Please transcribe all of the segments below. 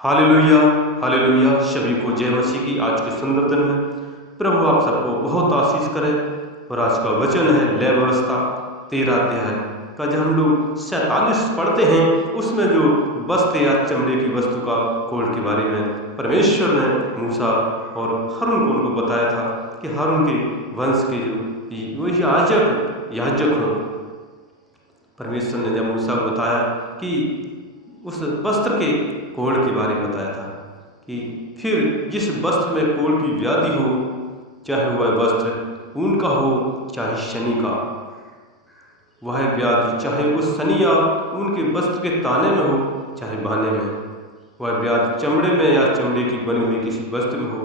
Hallelujah hallelujah. सभी को जय मसीह की। आज के सुंदर दिन में प्रभु आप सबको बहुत आशीष करे। और आज का वचन है लय व्यवस्था 13 अध्याय का, जब हम लोग 47 पढ़ते हैं, उसमें जो वस्त्र या चमड़े की वस्तु का कोड के बारे में परमेश्वर ने मूसा और हारून को उनको बताया था कि हारून के वंश के जो वो याजक हो। परमेश्वर ने जब मूसा को बताया कि उस वस्त्र के कोढ़ के बारे में बताया था कि फिर जिस वस्त्र में कोढ़ की व्याधि हो, चाहे वह वस्त्र ऊन का हो चाहे शनि का, वह व्याधि चाहे वो शनि या ऊन के वस्त्र के ताने में हो चाहे बाने में, वह व्याधि चमड़े में या चमड़े की बनी हुई किसी वस्त्र में हो,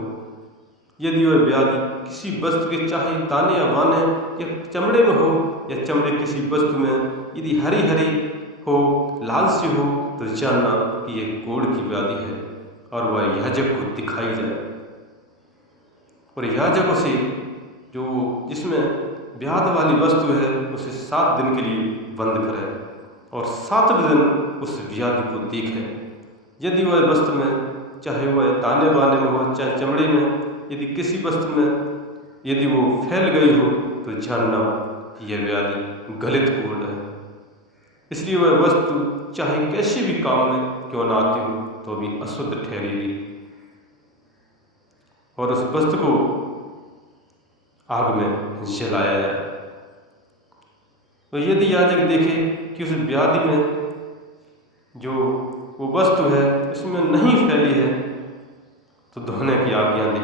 यदि वह व्याधि किसी वस्त्र के चाहे ताने या बाने या चमड़े में हो या चमड़े किसी वस्तु में यदि हरी हरी हो, लाल सी हो, तो जानना कि यह कोढ़ की व्याधि है और वह याजक को दिखाई जाए। और याजक उसे जो जिसमें व्याध वाली वस्तु है उसे 7 दिन के लिए बंद करे और 7वें दिन उस व्याधि को देखे। यदि वह वस्त्र में चाहे वह ताने बाने में हो चाहे चमड़े में, यदि किसी वस्त्र में यदि वो फैल गई हो, तो जानना कि यह व्याधि गलित कोढ़ है। इसलिए वह वस्तु चाहे कैसे भी काम में क्यों ना आती हो तो भी अशुद्ध ठहरेगी और उस वस्तु को आग में जलाया जाए। तो यदि याजक देखे कि उस व्याधि में जो वो वस्तु है उसमें नहीं फैली है, तो धोने की आज्ञा दे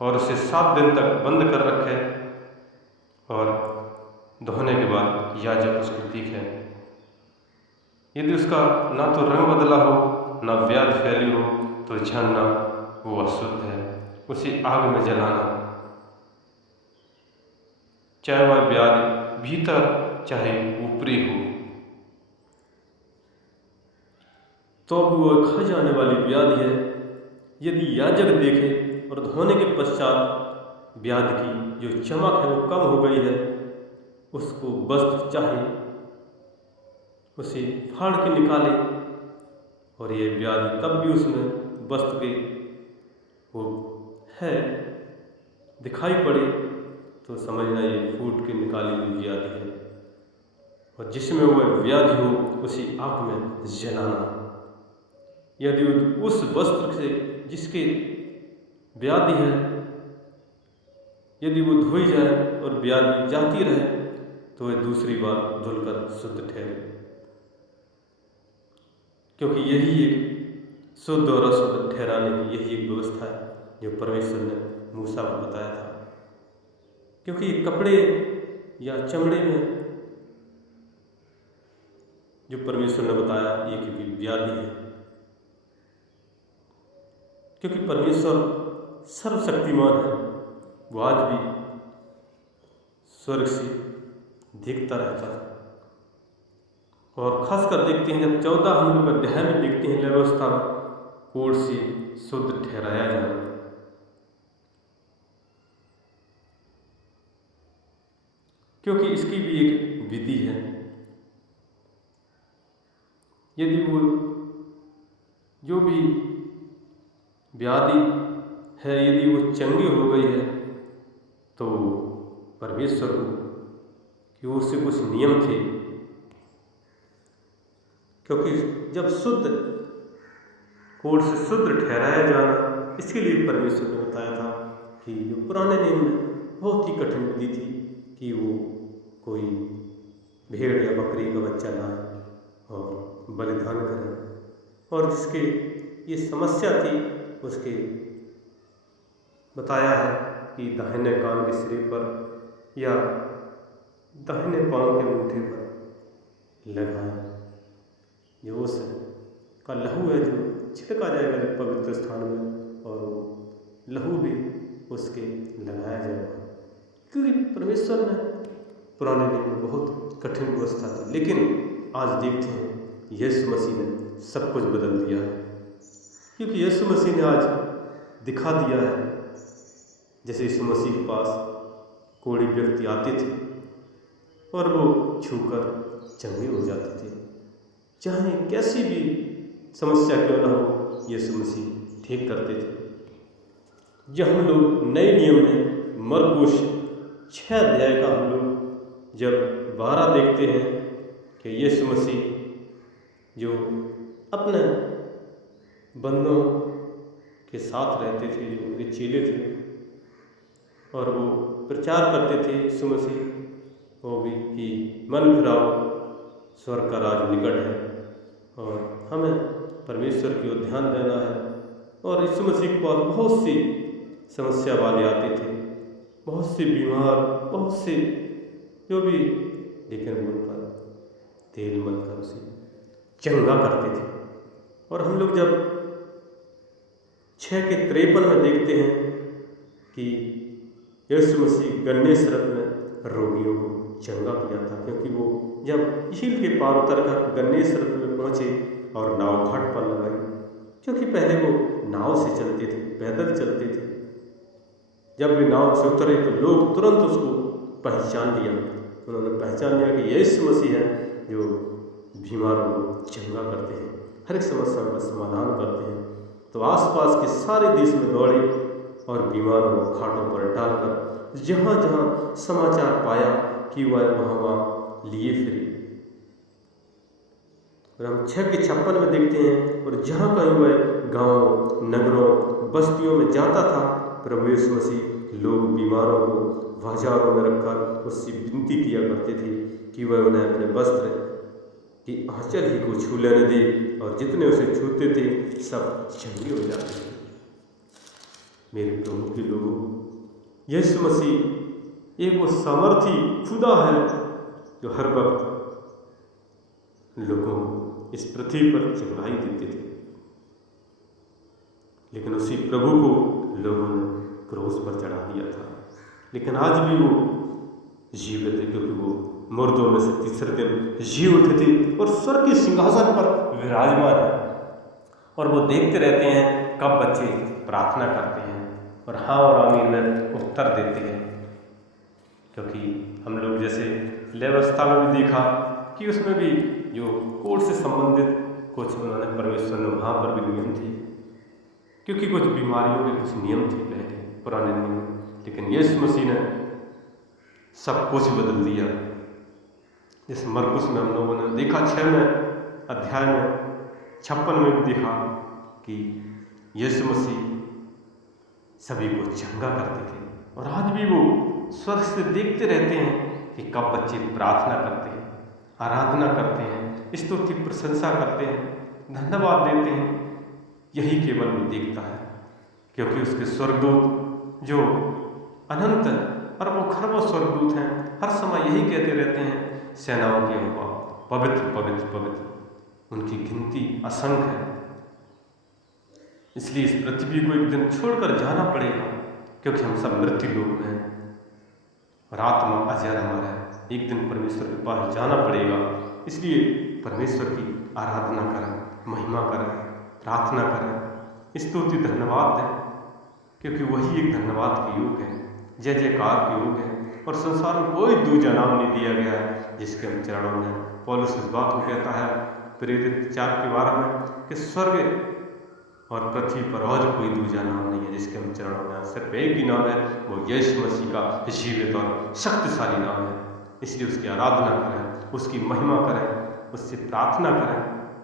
और उसे 7 दिन तक बंद कर रखे और धोने के बाद याजक उसको देखे। यदि उसका ना तो रंग बदला हो ना व्याध फैली हो, तो जानना वो अशुद्ध है, उसे आग में जलाना। चाहे वह व्याधि भीतर चाहे ऊपरी हो, तो भी वह खा जाने वाली व्याधि है। यदि याजक देखे और धोने के पश्चात व्याधि की जो चमक है वो कम हो गई है, उसको वस्त्र चाहे उसे फाड़ के निकाले और ये व्याधि तब भी उसमें वस्त्र के वो है दिखाई पड़े, तो समझना ये फूट के निकाली हुई व्याधि है और जिसमें वह व्याधि हो उसे आग में जलाना। यदि उस वस्त्र से जिसके व्याधि है यदि वो धोई जाए और व्याधि जाती रहे, तो वह दूसरी बार धुलकर शुद्ध ठहरे, क्योंकि यही एक शुद्ध और अशुद्ध ठहराने की यही एक व्यवस्था है जो परमेश्वर ने मूसा को बताया था। क्योंकि कपड़े या चमड़े में जो परमेश्वर ने बताया ये कि व्याधि है, क्योंकि परमेश्वर सर्वशक्तिमान है, वो आज भी स्वर्ग से देखता रहता है। और खासकर देखते हैं जब 14 हम लोग अध्याय में देखते हैं व्यवस्था कोढ़ से शुद्ध ठहराया जाना। क्योंकि इसकी भी एक विधि है। यदि वो जो भी व्याधि है यदि वो चंगी हो गई है, तो परमेश्वर को कि उससे कुछ नियम थे, क्योंकि जब शुद्ध कोढ़ से शुद्ध ठहराया जाना, इसके लिए परमेश्वर ने बताया था कि जो पुराने नियम में बहुत ही कठिन विधि थी कि वो कोई भेड़ या बकरी का बच्चा लाए और बलिदान करें, और जिसके ये समस्या थी उसके बताया है कि दाहिने कान के सिरे पर या दाहिने पांव के अंगूठे पर लगाए। जो उस का लहू है जो छिड़का जाएगा जो पवित्र स्थान में, और वो लहू भी उसके लगाया जाएगा। क्योंकि परमेश्वर ने पुराने नियम में बहुत कठिन व्यवस्था थी, लेकिन आज देखते हैं यीशु मसीह ने सब कुछ बदल दिया है। क्योंकि यीशु मसीह ने आज दिखा दिया है, जैसे यीशु मसीह के पास कोढ़ी व्यक्ति आते थे और वो छूकर चंगे हो जाते थे, चाहे कैसी भी समस्या क्यों ना हो, यीशु मसीह ठीक करते थे। जब हम लोग नए नियम में मरकुस 6 अध्याय का हम लोग जब 12 देखते हैं कि यीशु मसीह जो अपने बंदों के साथ रहते थे, जो उनके चेले थे, और वो प्रचार करते थे यीशु मसीह वो भी कि मन फिराओ, स्वर्ग का राज निकट है और हमें परमेश्वर की ओर ध्यान देना है। और यीशु मसीह के पास बहुत सी समस्या वाले आते थे, बहुत से बीमार, बहुत से जो भी, लेकिन वो उन पर तेल मलकर उसे चंगा करते थे। और हम लोग जब 6:53 में देखते हैं कि यीशु मसीह गन्नेसरत में रोगियों को चंगा किया था, क्योंकि वो जब झील के पार उतर कर गन्नेसरत में पहुंचे और नाव घाट पर लगाई, क्योंकि पहले वो नाव से चलते थे, पैदल चलते थे। जब वे नाव से उतरे तो लोग तुरंत उसको पहचान लिया, उन्होंने पहचान लिया कि यीशु मसीह है जो बीमारों को चंगा करते हैं, हर एक समस्या का समाधान करते हैं। तो आसपास के सारे देश में दौड़े और बीमारों को खाटों पर डालकर जहाँ जहाँ समाचार पाया कि वहाँ लिए फिरे। और हम 6:56 में देखते हैं, और जहाँ कहीं वह गाँव, नगरों, बस्तियों में जाता था, प्रभु यीशु मसीह लोग बीमारों को बाजारों में रखकर उससे विनती किया करते थे कि वह उन्हें अपने वस्त्र कि आंचल ही को छू लेने दे, और जितने उसे छूते थे सब चंगे हो जाते थे। मेरे प्रभु के लोगों, यीशु मसीह एक वो सामर्थी खुदा है जो हर वक्त लोगों को इस पृथ्वी पर चंगाई देते थे, लेकिन उसी प्रभु को लोगों ने क्रूस पर चढ़ा दिया था। लेकिन आज भी वो जीवित है, क्योंकि वो मुर्दों में से तीसरे दिन जी उठे थे और स्वर्ग के सिंहासन पर विराजमान है। और वो देखते रहते हैं कब बच्चे प्रार्थना करते हैं और हाँ और आमीन में उत्तर देते हैं। क्योंकि हम लोग जैसे लेवस्था में भी देखा कि उसमें भी जो कोर्ट से संबंधित कुछ उन्होंने परमेश्वर ने वहाँ पर भी नियम थे, क्योंकि कुछ बीमारियों के कुछ नियम थे पहले पुराने नियम, लेकिन यीशु मसीह ने सब कुछ बदल दिया। इस मरकुस में हम लोगों ने देखा 6 अध्याय में 56 में भी देखा कि यीशु मसीह सभी को चंगा करते थे। और आज भी वो स्वर्ग से देखते रहते हैं कि कब बच्चे प्रार्थना करते हैं, आराधना करते हैं, स्तुति प्रशंसा करते हैं, धन्यवाद देते हैं। यही केवल वो देखता है, क्योंकि उसके स्वर्गदूत जो अनंत अरबों खरबों स्वर्गदूत हैं, हर समय यही कहते रहते हैं, सेनाओं के यहोवा पवित्र पवित्र पवित्र, उनकी गिनती असंख्य है। इसलिए इस पृथ्वी को एक दिन छोड़कर जाना पड़ेगा, क्योंकि हम सब मृत्यु लोक में हैं और आत्मा अजर हमारा है। एक दिन परमेश्वर के पास जाना पड़ेगा। इसलिए परमेश्वर की आराधना करें, महिमा करें, प्रार्थना करें, स्तुति धन्यवाद दें, क्योंकि वही एक धन्यवाद के योग है, जय जयकार के योग है। और संसार में कोई दूजा नाम नहीं दिया गया है जिसके हम चरणों में। पौलुस इस बात को कहता है प्रेरित 4:12 में कि स्वर्ग और पृथ्वी पर और कोई दूजा नाम नहीं है जिसके हम चरणों में। सिर्फ एक ही नाम है, वो यीशु मसीह का जीवित और शक्तिशाली नाम है। इसलिए उसकी आराधना करें, उसकी महिमा करें, उससे प्रार्थना करें,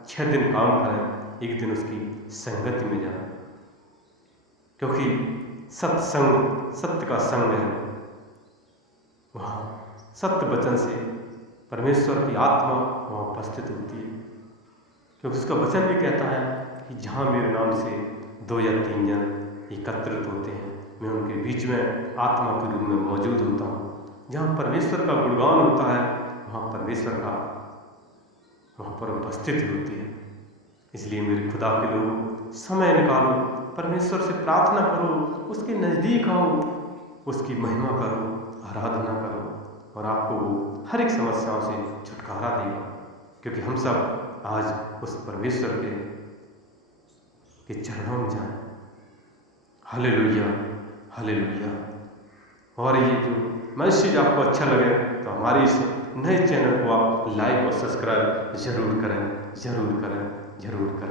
6 दिन काम करें, एक दिन उसकी संगति में जाएं, क्योंकि सत्संग सत्य का संग है। वहाँ सत्य वचन से परमेश्वर की आत्मा वहाँ उपस्थित होती है, क्योंकि उसका वचन भी कहता है कि जहाँ मेरे नाम से 2 या 3 जन एकत्रित होते हैं, मैं उनके बीच में आत्मा के रूप में मौजूद होता हूँ। जहाँ परमेश्वर का गुणगान होता है, वहाँ परमेश्वर का वहाँ पर उपस्थिति होती है। इसलिए मेरे खुदा के लोग समय निकालो, परमेश्वर से प्रार्थना करो, उसके नज़दीक आओ, उसकी महिमा करो, आराधना करो, और आपको वो हर एक समस्याओं से छुटकारा देगा। क्योंकि हम सब आज उस परमेश्वर के चरणों में जाएं। Hallelujah, hallelujah. और ये जो मैसेज आपको अच्छा लगे तो हमारे इस नए चैनल को आप लाइक और सब्सक्राइब जरूर करें, जरूर करें, जरूर करें।